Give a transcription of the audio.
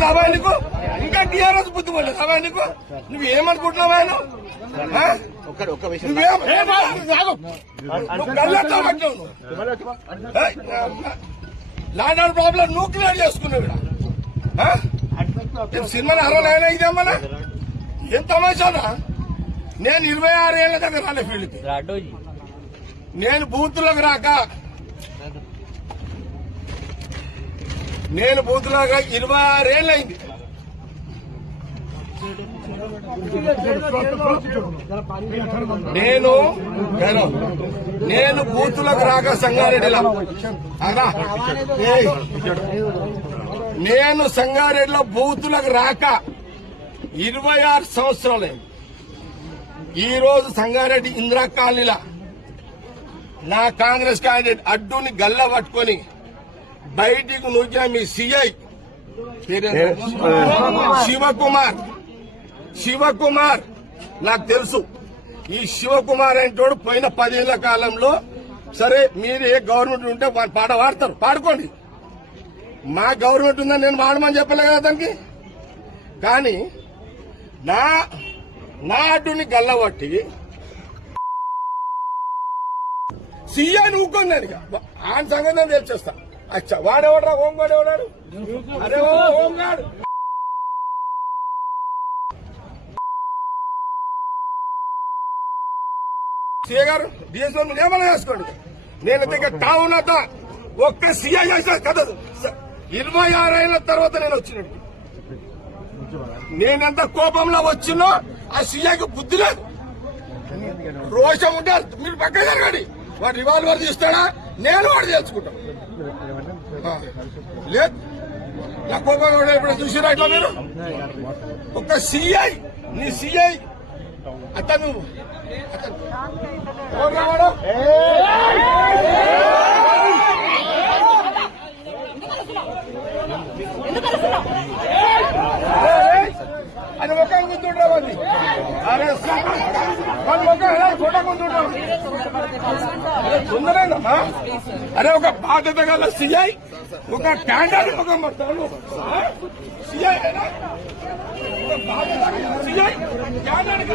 పోలేదు అవా నీకు? ఇంకా టీఆర్ఎస్ బుద్ధి పోలేదు అవా నీకు? నువ్వేమనుకుంటున్నావా? లాండ్ ప్రాబ్లం నువ్వు క్లియర్ చేసుకున్నావు. సినిమాని అరవైనా ఇదేమన్నా ఏం తమాషానా? నేను 26 ఏళ్ల దగ్గర రాలే ఫీల్డ్కి. నేను బూత్లోకి రాక 26 ఏళ్ళు అయింది. నేను బూతులకు రాక సంగారెడ్డిలో నేను సంగారెడ్డిలో బూతులకు రాక 26 సంవత్సరాలైంది. ఈ రోజు సంగారెడ్డి ఇందిరా కాలనీలా నా కాంగ్రెస్ క్యాండిడేట్ అడ్డుని గల్ల పట్టుకొని బయటికి నూకిన మీ సిఐ శివకుమార్ నాకు తెలుసు. ఈ శివకుమార్ అంటోడు పోయిన 10 ఏళ్ల కాలంలో సరే మీరు ఏ గవర్నమెంట్ ఉంటే పాట పాడతారు, పాడుకోండి. మా గవర్నమెంట్ ఉందని నేను పాడమని చెప్పలే కదా దానికి. కానీ నా అడ్డుని గల్లబట్టి సీఐ ఊక్కుంది. ఆయన సంగతి నేను తెలిసేస్తా. అచ్చా వాడేవాడరా హోంగాడు ఎవడాడు? అరే హోంగాడు సీఏ గారు డిఎస్ఓ ఏమైనా చేసుకోండి. నేను దగ్గర టౌన్ అంతా ఒక్క సీఐ చేసా కదా. 26 ఏళ్ల తర్వాత నేను వచ్చినట్టు. నేనెంత కోపంలో వచ్చినో ఆ సీఐకి బుద్ధి లేదు, రోషం ఉంటారు. మీరు పక్కన జరగండి. వాడు రివాల్వర్ తీస్తాడా? నేను వాడు తెలుసుకుంటా. లేదు నా కోపం ఇప్పుడు చూసిరా ఇట్లా మీరు. ఒక సీఐ నీ సీఐ అతను అది ఒక కూర్చుంటావు. అది అరే ఫోటో కూర్చుంటావు తొందరమ్మా. అరే ఒక బాధ్యత గల సీఐ ఒక క్యాండిడేట్ ముఖం పడతాను. CI candidate